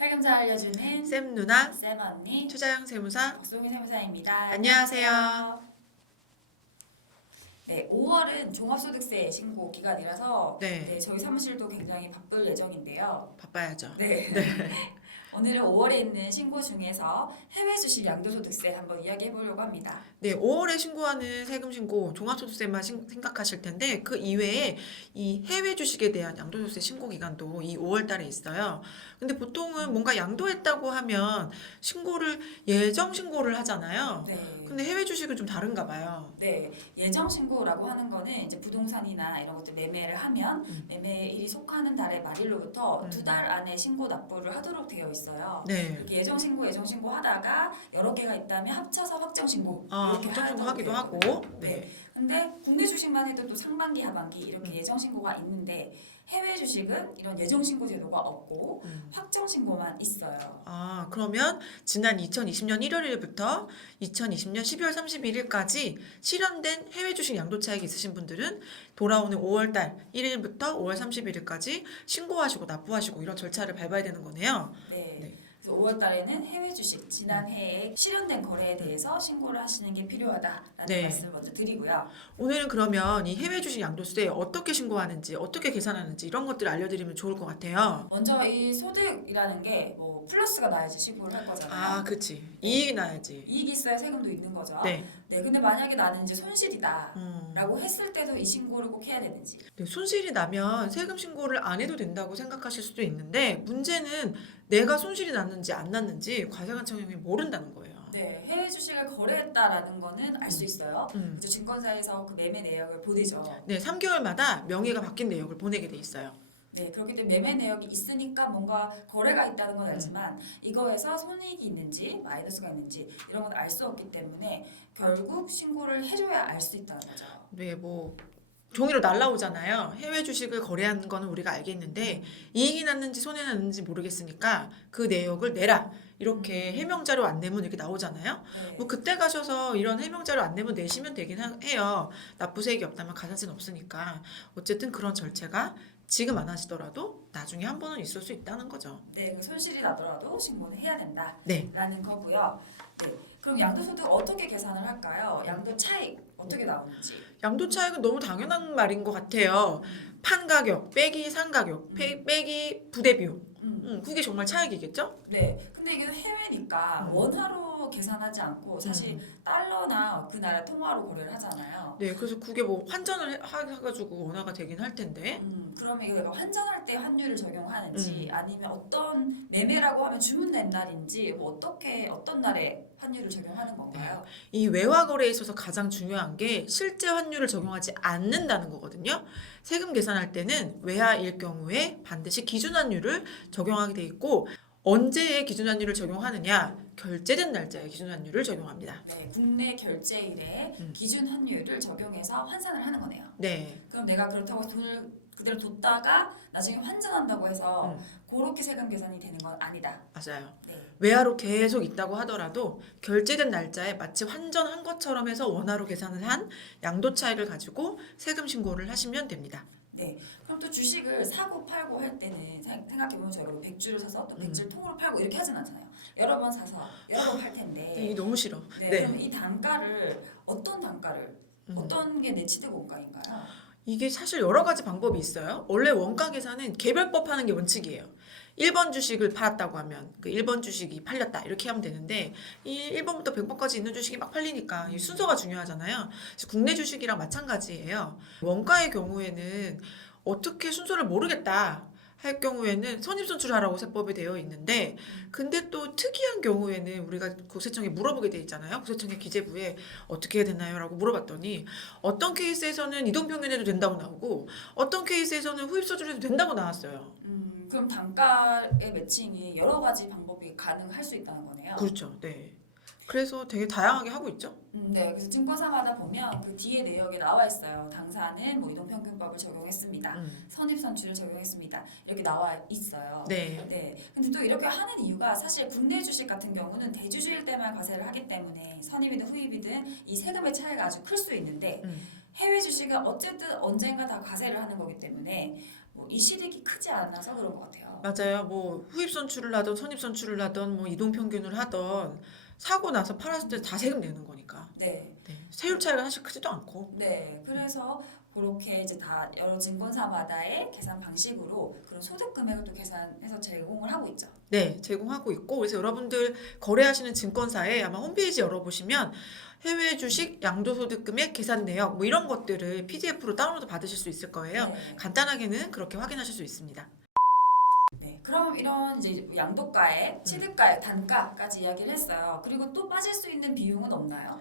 세금자 알려주는 쌤 누나, 쌤 언니 투자형 세무사. 박송희 세무사입니다. 안녕하세요. 네, 5월은 종합소득세 신고 기간이라서 네, 저희 사무실도 굉장히 바쁠 예정인데요. 바빠야죠. 네. 오늘은 5월에 있는 신고 중에서 해외 주식 양도소득세 한번 이야기해 보려고 합니다. 네, 5월에 신고하는 세금 신고 종합소득세만 생각하실 텐데 그 이외에 이 해외 주식에 대한 양도소득세 신고 기간도 이 5월 달에 있어요. 근데 보통은 뭔가 양도했다고 하면 예정 신고를 하잖아요. 네. 근데 해외 주식은 좀 다른가 봐요. 네, 예정 신고라고 하는 거는 이제 부동산이나 이런 것들 매매를 하면 음. 매매일이 속하는 달의 말일로부터 음. 2달 안에 신고 납부를 하도록 되어 있어요. 네. 이렇게 예정 신고 하다가 여러 개가 있다면 합쳐서 확정 신고 이렇게 확정 신고 하도록 하기도 되어 하고. 있거든요. 네. 근데 국내 주식만 해도 또 상반기, 하반기 이렇게 음. 예정 신고가 있는데 해외 주식은 이런 예정 신고 제도가 없고 확정 신고만 있어요. 그러면 지난 2020년 1월일부터 2020년 12월 31일까지 실현된 해외 주식 양도 차익이 있으신 분들은 돌아오는 5월달 1일부터 5월 31일까지 신고하시고 납부하시고 이런 절차를 밟아야 되는 거네요. 네. 네. 그래서 5월 달에는 해외 주식 지난 해에 실현된 거래에 대해서 신고를 하시는 게 필요하다라는 네. 말씀을 먼저 드리고요. 오늘은 그러면 이 해외 주식 양도세 어떻게 신고하는지 어떻게 계산하는지 이런 것들을 알려드리면 좋을 것 같아요. 먼저 이 소득이라는 게 뭐 플러스가 나야지 신고를 할 거잖아요. 그치. 이익이 나야지. 이익이 있어야 세금도 있는 거죠. 네. 네, 근데 만약에 나는 이제 손실이다. 음. 라고 했을 때도 이 신고를 꼭 해야 되는지. 네, 손실이 나면 세금 신고를 안 해도 된다고 생각하실 수도 있는데 문제는 내가 손실이 났는지 안 났는지 과세관청이 모른다는 거예요. 네, 해외 주식을 거래했다라는 거는 알 수 있어요. 그래서 증권사에서 그 매매 내역을 보내죠. 네, 3개월마다 명의가 바뀐 내역을 보내게 돼 있어요. 네, 그렇기 때문에 매매 내역이 있으니까 뭔가 거래가 있다는 건 알지만 이거에서 손익이 있는지 마이너스가 있는지 이런 건 알 수 없기 때문에 결국 신고를 해줘야 알 수 있다는 거죠. 네, 뭐 종이로 날라오잖아요. 해외 주식을 거래하는 거는 우리가 알겠는데 이익이 났는지 손해 났는지 모르겠으니까 그 내역을 내라. 이렇게 해명자료 안 내면 이렇게 나오잖아요. 네. 뭐 그때 가셔서 이런 해명자료 안 내면 내시면 되긴 해요. 납부세액이 없다면 가산세는 없으니까. 어쨌든 그런 절차가 지금 안 하시더라도 나중에 한 번은 있을 수 있다는 거죠. 네, 그 손실이 나더라도 신고는 해야 된다라는 네. 거고요. 네, 그럼 양도소득 어떻게 계산을 할까요? 양도 차익 어떻게 나오는지. 양도 차익은 너무 당연한 말인 것 같아요. 판 가격 빼기 산 가격 빼기 부대 비용. 그게 정말 차익이겠죠? 네, 근데 이게 해외니까 음. 원화로 계산하지 않고 사실 달러나 그 나라 통화로 거래를 하잖아요. 네, 그래서 그게 뭐 환전을 해가지고 원화가 되긴 할 텐데. 그러면 이거 환전할 때 환율을 적용하는지 아니면 어떤 매매라고 하면 주문 낸 날인지 뭐 어떤 날에 환율을 적용하는 건가요? 이 외화 거래에 있어서 가장 중요한 게 실제 환율을 적용하지 않는다는 거거든요. 세금 계산할 때는 외화일 경우에 반드시 기준 환율을 적용하게 돼 있고 언제의 기준 환율을 적용하느냐? 결제된 날짜의 기준 환율을 적용합니다. 네, 국내 결제일에 기준 환율을 적용해서 환산을 하는 거네요. 네. 그럼 내가 그렇다고 돈을 그대로 뒀다가 나중에 환전한다고 해서 그렇게 세금 계산이 되는 건 아니다. 맞아요. 네. 외화로 계속 있다고 하더라도 결제된 날짜에 마치 환전한 것처럼 해서 원화로 계산을 한 양도 차익을 가지고 세금 신고를 하시면 됩니다. 네. 그럼 또 주식을 사고 팔고 할 때는 생각해보면 저희가 100주를 사서 또 100주를 통으로 팔고 이렇게 하진 않잖아요. 여러 번 사서 여러 번 팔 텐데. 이게 너무 싫어. 네. 그럼 이 단가를 어떤 게 내치대 원가인가요? 이게 사실 여러 가지 방법이 있어요. 원래 원가 계산은 개별법 하는 게 원칙이에요. 1번 주식을 팔았다고 하면 그 1번 주식이 팔렸다 이렇게 하면 되는데 이 1번부터 100번까지 있는 주식이 막 팔리니까 이 순서가 중요하잖아요. 그래서 국내 주식이랑 마찬가지예요. 원가의 경우에는 어떻게 순서를 모르겠다 할 경우에는 선입선출하라고 세법에 되어 있는데 근데 또 특이한 경우에는 우리가 국세청에 물어보게 돼 있잖아요. 국세청의 기재부에 어떻게 해야 되나요? 라고 물어봤더니 어떤 케이스에서는 이동평균해도 된다고 나오고 어떤 케이스에서는 후입소출해도 된다고 나왔어요. 그럼 단가의 매칭이 여러 가지 방법이 가능할 수 있다는 거네요. 그렇죠. 네. 그래서 되게 다양하게 하고 있죠. 네, 그래서 증권사마다 보면 그 뒤에 내역에 나와 있어요. 당사는 뭐 이동평균법을 적용했습니다. 선입선출을 적용했습니다. 이렇게 나와 있어요. 네. 네. 근데 또 이렇게 하는 이유가 사실 국내 주식 같은 경우는 대주주일 때만 과세를 하기 때문에 선입이든 후입이든 이 세금의 차이가 아주 클 수 있는데 해외 주식은 어쨌든 언젠가 다 과세를 하는 거기 때문에 뭐 이시득이 크지 않아서 그런 것 같아요. 맞아요. 뭐 후입 선출을 하던 선입 선출을 하던 뭐 이동 평균을 하던 사고 나서 팔았을 때 다 세금 내는 거니까. 네. 네. 세율 차이가 사실 크지도 않고. 네, 그래서 그렇게 이제 다 여러 증권사마다의 계산 방식으로 그런 소득 금액을 또 계산해서 제공을 하고 있죠. 네, 제공하고 있고 그래서 여러분들 거래하시는 증권사에 아마 홈페이지 열어보시면 해외 주식 양도소득 금액 계산 내역 뭐 이런 것들을 PDF로 다운로드 받으실 수 있을 거예요. 네. 간단하게는 그렇게 확인하실 수 있습니다. 네, 그럼 이런 이제 양도가액, 취득가액, 단가까지 이야기를 했어요. 그리고 또 빠질 수 있는 비용은 없나요?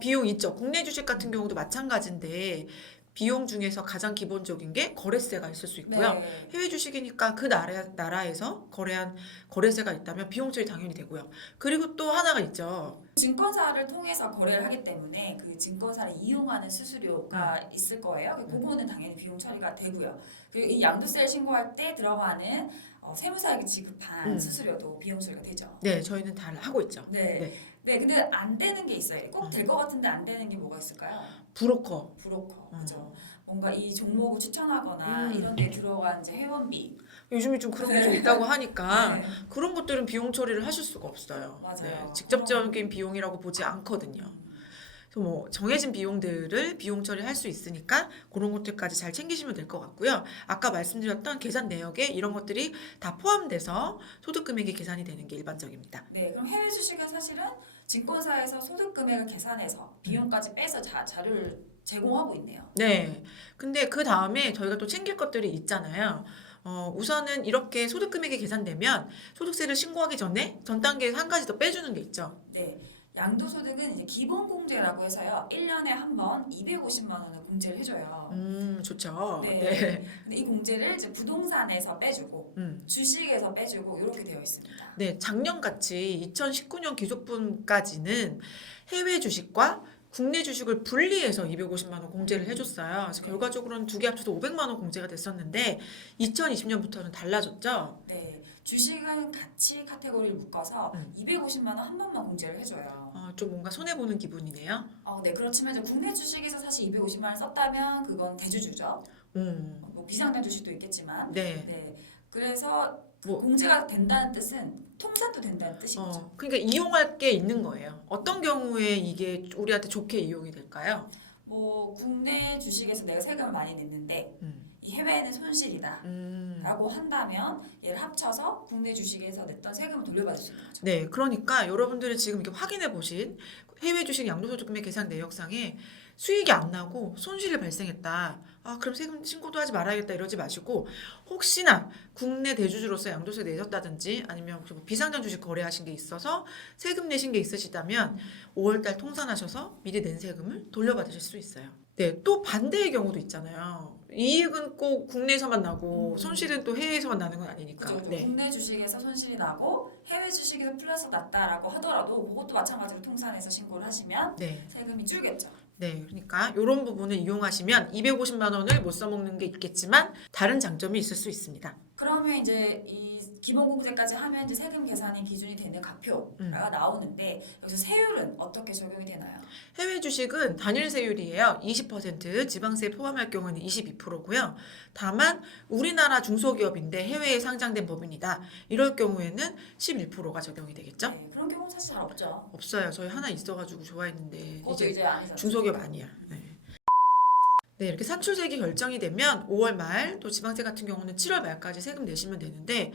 비용 있죠. 국내 주식 같은 경우도 마찬가지인데 비용 중에서 가장 기본적인 게 거래세가 있을 수 있고요. 네. 해외 주식이니까 그 나라에서 거래한 거래세가 있다면 비용 처리 당연히 되고요. 그리고 또 하나가 있죠. 증권사를 통해서 거래를 하기 때문에 그 증권사를 이용하는 수수료가 있을 거예요. 그거는 당연히 비용 처리가 되고요. 그리고 이 양도세를 신고할 때 들어가는 세무사에게 지급한 수수료도 비용 처리가 되죠. 네, 저희는 다 하고 있죠. 네. 네. 네, 근데 안 되는 게 있어요. 꼭 될 것 같은데 안 되는 게 뭐가 있을까요? 브로커. 브로커, 그죠? 뭔가 이 종목을 추천하거나 음. 이런 데 들어간 이제 회원비. 요즘에 좀 그런 게 좀 있다고 하니까 네. 그런 것들은 비용 처리를 하실 수가 없어요. 맞아요. 네, 직접적인 비용이라고 보지 않거든요. 그래서 뭐 정해진 비용들을 비용 처리할 수 있으니까 그런 것들까지 잘 챙기시면 될 것 같고요. 아까 말씀드렸던 계산 내역에 이런 것들이 다 포함돼서 소득 금액이 계산이 되는 게 일반적입니다. 네, 그럼 해외 주식은 사실은 증권사에서 소득 금액을 계산해서 비용까지 빼서 자료를 제공하고 있네요. 네. 근데 그 다음에 저희가 또 챙길 것들이 있잖아요. 우선은 이렇게 소득 금액이 계산되면 소득세를 신고하기 전에 전 단계에서 한 가지 더 빼주는 게 있죠. 네. 양도소득은 이제 기본 공제라고 해서요. 1년에 한 번 250만 원을 공제를 해줘요. 좋죠. 네. 네. 근데 이 공제를 이제 부동산에서 빼주고 음. 주식에서 빼주고 이렇게 되어 있습니다. 네, 작년같이 2019년 기속분까지는 해외 주식과 국내 주식을 분리해서 250만 원 공제를 해줬어요. 그래서 결과적으로는 두 개 합쳐서 500만 원 공제가 됐었는데 2020년부터는 달라졌죠. 네. 주식은 같이 카테고리를 묶어서 250만 원 한 번만 공제를 해줘요. 좀 뭔가 손해 보는 기분이네요. 네. 그렇지만 이제 국내 주식에서 사실 250만 원 썼다면 그건 대주주죠. 뭐 비상장 주식도 있겠지만. 네. 네. 그래서 뭐- 공제가 된다는 뜻은 통산도 된다는 뜻인 거죠. 그러니까 이용할 게 있는 거예요. 어떤 경우에 이게 우리한테 좋게 이용이 될까요? 뭐 국내 주식에서 내가 세금을 많이 냈는데 이 해외에는 손실이다. 라고 한다면 얘를 합쳐서 국내 주식에서 냈던 세금을 돌려받을 수 있는 거죠. 네, 그러니까 여러분들이 지금 이렇게 확인해 보신 해외 주식 양도소득금액 계산 내역상에 수익이 안 나고 손실이 발생했다. 그럼 세금 신고도 하지 말아야겠다 이러지 마시고 혹시나 국내 대주주로서 양도세 내셨다든지 아니면 뭐 비상장 주식 거래하신 게 있어서 세금 내신 게 있으시다면 5월달 통산하셔서 미리 낸 세금을 돌려받으실 수 있어요. 네, 또 반대의 경우도 있잖아요. 이익은 꼭 국내에서만 나고 손실은 또 해외에서만 나는 건 아니니까. 그죠? 네. 국내 주식에서 손실이 나고 해외 주식에서 플러스 났다라고 하더라도 그것도 마찬가지로 통산해서 신고를 하시면 네. 세금이 줄겠죠. 네, 그러니까 이런 부분을 이용하시면 250만 원을 못 써먹는 게 있겠지만 다른 장점이 있을 수 있습니다. 그러면 이제 이 기본 공제까지 하면 이제 세금 계산이 기준이 되는 가표가 나오는데 여기서 세율은 어떻게 적용이 되나요? 해외 주식은 단일 세율이에요. 20% 지방세 포함할 경우는 22%고요. 다만 우리나라 중소기업인데 해외에 상장된 법인이다. 이럴 경우에는 11%가 적용이 되겠죠? 네, 그런 경우는 사실 잘 없죠. 없어요. 저희 하나 있어가지고 좋아했는데 그것도 이제 이제 아니잖아요. 중소기업 아니야. 네. 네, 이렇게 산출세기 결정이 되면 5월 말, 또 지방세 같은 경우는 7월 말까지 세금 내시면 되는데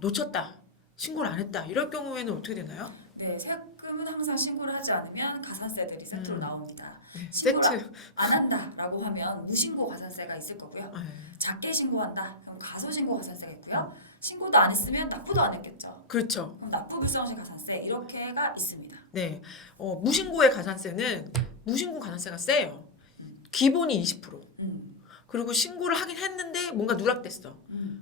놓쳤다, 신고를 안 했다 이럴 경우에는 어떻게 되나요? 네, 세금은 항상 신고를 하지 않으면 가산세들이 세트로 나옵니다. 네, 신고를 세트. 안 한다라고 하면 무신고 가산세가 있을 거고요. 네. 작게 신고한다 그럼 가소신고 가산세가 있고요. 신고도 안 했으면 납부도 안 했겠죠. 그렇죠. 그럼 납부 불성시 가산세 이렇게가 있습니다. 네, 무신고의 가산세는 무신고 가산세가 세요. 기본이 20%. 그리고 신고를 하긴 했는데 뭔가 누락됐어.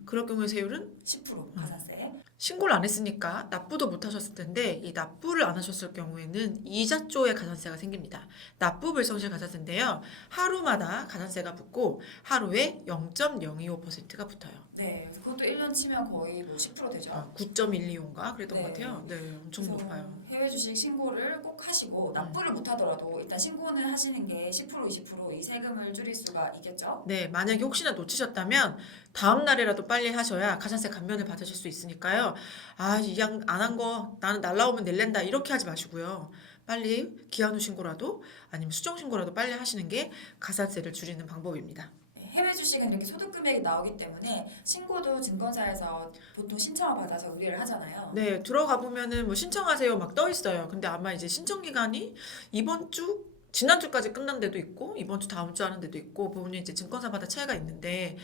그럴 경우에 세율은 10% 가산세. 신고를 안 했으니까 납부도 못 하셨을 텐데 이 납부를 안 하셨을 경우에는 이자조의 가산세가 생깁니다. 납부 불성실 가산세인데요. 하루마다 가산세가 붙고 하루에 0.025%가 붙어요. 네, 그래서 그것도 1년 치면 거의 뭐 10% 되죠. 9.125인가 그랬던 네. 것 같아요. 네, 엄청 그래서 높아요. 해외 주식 신고를 꼭 하시고 납부를 못 하더라도 일단 신고는 하시는 게 10% 20% 이 세금을 줄일 수가 있겠죠. 네, 만약에 혹시나 놓치셨다면 다음 날이라도 빨리 하셔야 가산세 감면을 받으실 수 있으니까요. 아, 이 양 안 한 거 나는 날라오면 낼랜다 이렇게 하지 마시고요. 빨리 기한 후 신고라도 아니면 수정 신고라도 빨리 하시는 게 가산세를 줄이는 방법입니다. 해외 주식은 이렇게 소득 금액이 나오기 때문에 신고도 증권사에서 보통 신청을 받아서 의뢰를 하잖아요. 네, 들어가 보면은 뭐 신청하세요 막 떠 있어요. 근데 아마 이제 신청 기간이 이번 주 지난주까지 끝난 데도 있고 이번 주 다음 주 하는 데도 있고 부분이 이제 증권사마다 차이가 있는데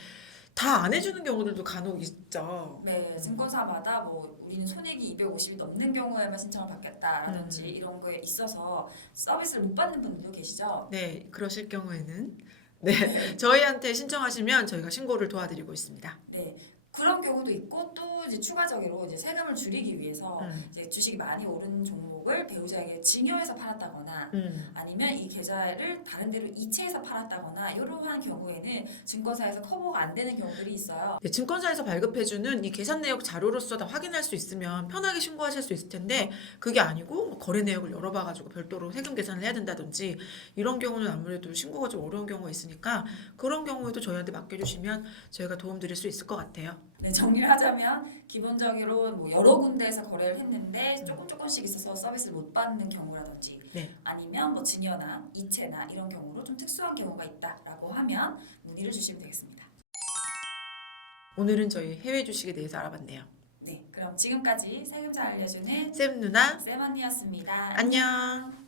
다 안 해주는 경우들도 간혹 있죠. 네, 증권사마다 뭐 우리는 손해기 250이 넘는 경우에만 신청을 받겠다라든지 이런 거에 있어서 서비스를 못 받는 분들도 계시죠. 네, 그러실 경우에는 네, 저희한테 신청하시면 저희가 신고를 도와드리고 있습니다. 네. 그런 경우도 있고 또 이제 추가적으로 이제 세금을 줄이기 위해서 이제 주식이 많이 오른 종목을 배우자에게 증여해서 팔았다거나 아니면 이 계좌를 다른 데로 이체해서 팔았다거나 이러한 경우에는 증권사에서 커버가 안 되는 경우들이 있어요. 네, 증권사에서 발급해주는 이 계산 내역 자료로서 다 확인할 수 있으면 편하게 신고하실 수 있을 텐데 그게 아니고 뭐 거래 내역을 열어봐가지고 별도로 세금 계산을 해야 된다든지 이런 경우는 아무래도 신고가 좀 어려운 경우가 있으니까 그런 경우에도 저희한테 맡겨주시면 저희가 도움드릴 수 있을 것 같아요. 네, 정리를 하자면 기본적으로 뭐 여러 군데에서 거래를 했는데 조금씩 있어서 서비스를 못 받는 경우라든지 네. 아니면 뭐 증여나 이체나 이런 경우로 좀 특수한 경우가 있다라고 하면 문의를 주시면 되겠습니다. 오늘은 저희 해외 주식에 대해서 알아봤네요. 네, 그럼 지금까지 세금잘 알려주는 쌤 누나 쌤 언니였습니다. 안녕.